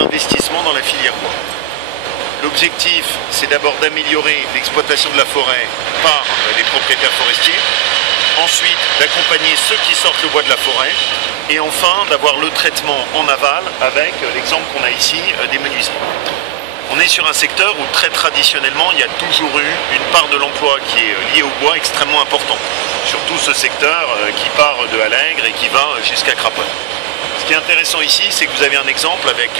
d'investissement dans la filière bois. L'objectif, c'est d'abord d'améliorer l'exploitation de la forêt par les propriétaires forestiers, ensuite d'accompagner ceux qui sortent le bois de la forêt, et enfin d'avoir le traitement en aval avec l'exemple qu'on a ici des menuiseries. On est sur un secteur où très traditionnellement il y a toujours eu une part de l'emploi qui est liée au bois extrêmement importante. Surtout ce secteur qui part de Allègre et qui va jusqu'à Craponne. Ce qui est intéressant ici, c'est que vous avez un exemple avec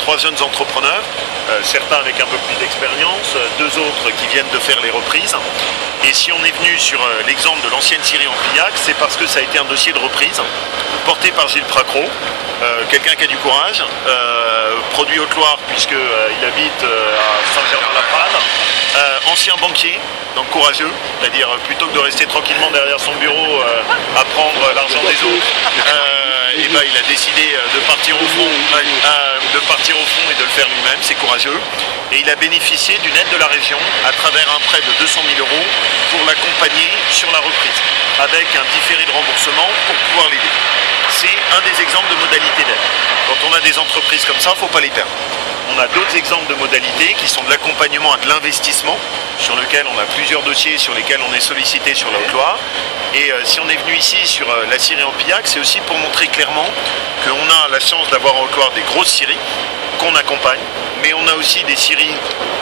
3 jeunes entrepreneurs, certains avec un peu plus d'expérience, 2 autres qui viennent de faire les reprises. Et si on est venu sur l'exemple de l'ancienne scierie en Pillac, c'est parce que ça a été un dossier de reprise porté par Gilles Pracro, quelqu'un qui a du courage, produit Haute-Loire puisqu'il habite à Saint-Germain-la-Prade, ancien banquier, donc courageux, c'est-à-dire plutôt que de rester tranquillement derrière son bureau à prendre l'argent des autres, il a décidé de partir au fond, et de le faire lui-même, c'est courageux. Et il a bénéficié d'une aide de la région à travers un prêt de 200 000 € pour l'accompagner sur la reprise, avec un différé de remboursement pour pouvoir l'aider. C'est un des exemples de modalités d'aide. Quand on a des entreprises comme ça, il ne faut pas les perdre. On a d'autres exemples de modalités qui sont de l'accompagnement et de l'investissement, sur lequel on a plusieurs dossiers sur lesquels on est sollicité sur la Haute-Loire. Et si on est venu ici sur la scierie en Pillac, c'est aussi pour montrer clairement qu'on a la chance d'avoir en Haute-Loire des grosses scieries qu'on accompagne, mais on a aussi des scieries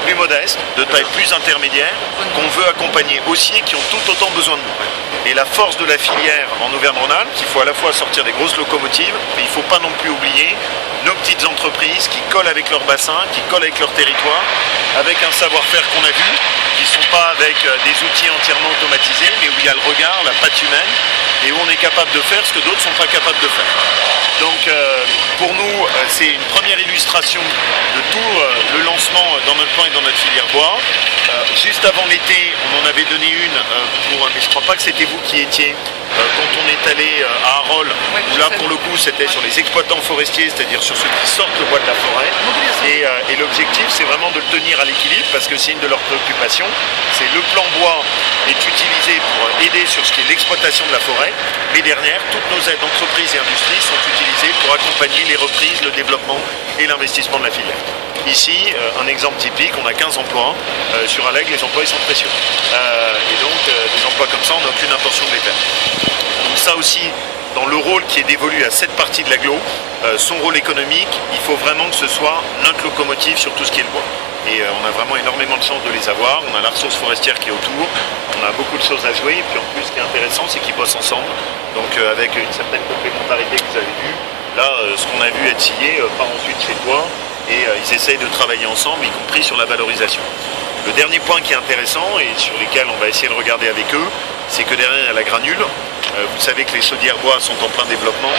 plus modestes, de taille plus intermédiaire, qu'on veut accompagner aussi et qui ont tout autant besoin de nous. Et la force de la filière en Auvergne-Rhône-Alpes, il faut à la fois sortir des grosses locomotives, mais il ne faut pas non plus oublier nos petites entreprises qui collent avec leur bassin, qui collent avec leur territoire, avec un savoir-faire qu'on a vu, qui ne sont pas avec des outils entièrement automatisés, mais où il y a le regard, la patte humaine, et où on est capable de faire ce que d'autres ne sont pas capables de faire. Donc pour nous, c'est une première illustration de tout le lancement dans notre plan et dans notre filière bois. Juste avant l'été, on en avait donné une, mais je ne crois pas que c'était vous qui étiez, quand on est allé à Arol, où là pour le coup c'était sur les exploitants forestiers, c'est-à-dire sur ceux qui sortent le bois de la forêt. Et l'objectif c'est vraiment de le tenir à l'équilibre, parce que c'est une de leurs préoccupations. C'est le plan bois est utilisé pour aider sur ce qui est l'exploitation de la forêt, mais derrière, toutes nos aides entreprises et industries sont utilisées pour accompagner les reprises, le développement et l'investissement de la filière. Ici, un exemple typique, on a 15 emplois. Sur Allègre, les emplois ils sont précieux. Et donc, des emplois comme ça, on n'a aucune intention de les perdre. Donc ça aussi, dans le rôle qui est dévolu à cette partie de l'agglo, son rôle économique, il faut vraiment que ce soit notre locomotive sur tout ce qui est le bois. Et on a vraiment énormément de chance de les avoir. On a la ressource forestière qui est autour, on a beaucoup de choses à jouer. Et puis en plus, ce qui est intéressant, c'est qu'ils bossent ensemble. Donc avec une certaine complémentarité que vous avez vue. Là, ce qu'on a vu être scié part ensuite chez toi. Et ils essayent de travailler ensemble, y compris sur la valorisation. Le dernier point qui est intéressant et sur lequel on va essayer de regarder avec eux, c'est que derrière il y a la granule. Vous savez que les chaudières bois sont en plein développement.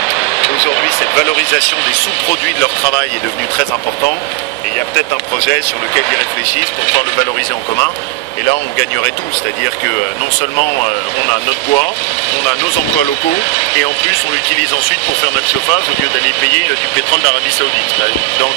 Aujourd'hui, cette valorisation des sous-produits de leur travail est devenue très importante. Et il y a peut-être un projet sur lequel ils réfléchissent pour pouvoir le valoriser en commun. Et là, on gagnerait tout. C'est-à-dire que non seulement on a notre bois, on a nos emplois locaux, et en plus, on l'utilise ensuite pour faire notre chauffage au lieu d'aller payer du pétrole d'Arabie Saoudite. Donc,